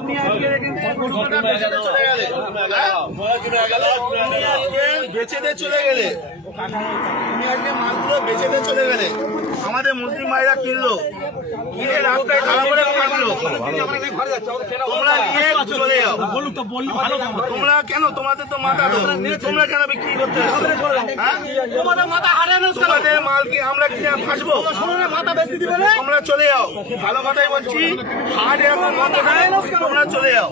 তুমি আজকে বেচে দিয়ে চলে গেলে, তুমি আজকে মালগুলো বেচে দিয়ে চলে গেলে, আমাদের মুসলিম ভাইরা কিনলো, কিনে রাস্তায় খারাপ করে থাকলো, তোমরা নিয়ে চলে যাও। তোমরা কেন, তোমাদের তো মাথা, তোমরা কেন বিক্রি করতে তোমাদের মাথা হারানো, তোমাদের মাল কি আমরা কিনে ফাঁসবো? মাথা বেশি দিবে, তোমরা চলে যাও। ভালো কথাই বলছি, হাট এখন বন্ধ হয়, তোমরা চলে যাও।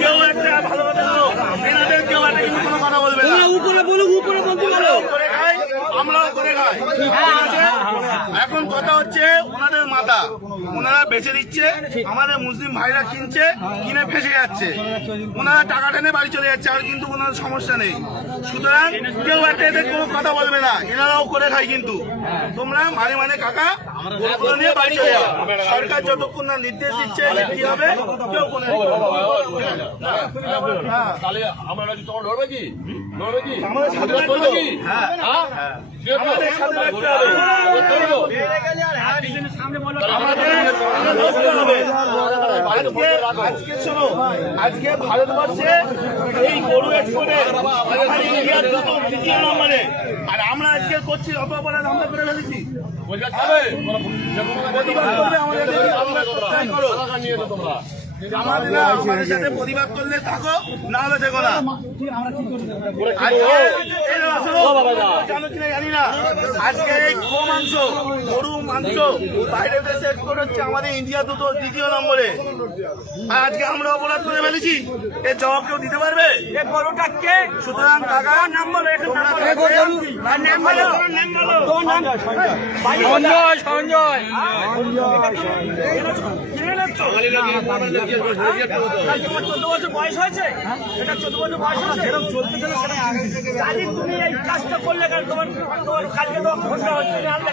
কেউ একটা ভালো কথা বলো, এনাদের কেউ একটা কিন্তু কোনো কথা বলবে না। উপরে বলুক, উপরে বলতে বলো, করে খাই, আমরাও করে খাই। এখন কথা হচ্ছে ওনাদের মাথা, ওনারা বেচে দিচ্ছে, আমাদের মুসলিম ভাইরা কিনছে, কিনে ফেসে যাচ্ছে, ওনারা টাকা টেনে বাড়ি চলে যাচ্ছে, আর কিন্তু ওনার সমস্যা নেই। সুতরাং কেউ একটা এদের কোনো কথা বলবে না, এনারাও করে খায়। কিন্তু তোমরা মানে কাকা নিয়ে বাড়ি চলে যাও। সরকার যতক্ষণ না নির্দেশ দিচ্ছে কি হবে, কেউ কোনো আমাদের সাথে রাখতে হবে। আজকে শোনো, আজকে ভারতবর্ষে এই গরু এক্সপোর্টে ইন্ডিয়ার দ্বিতীয় নম্বরে, আর আমরা আজকে করছি অত অপরাধ আমরা করে ফেলেছি। আমাদের সাথে প্রতিবাদ করলে থাকো, না হলে থেকো না। জানি না, আজকে এই মাংস, গরু মাংস বাইরের দেশে এক্সপোর্ট হচ্ছে, আমাদের ইন্ডিয়া দ্বিতীয় নম্বরে। আর আজকে আমরা অপরাধ করে ফেলেছি, এর জবাব কেউ দিতে পারবে? সুতরাং টাকা নাম বলো, সঞ্জয় 14 বছর বয়স হয়েছে, এটা 14 বছর বয়স হয়েছে, এরকম চলতে চলে তুমি এই কাজটা করলে কেন? তোমার কাজকে তো ঘোষণা হচ্ছে, আমরা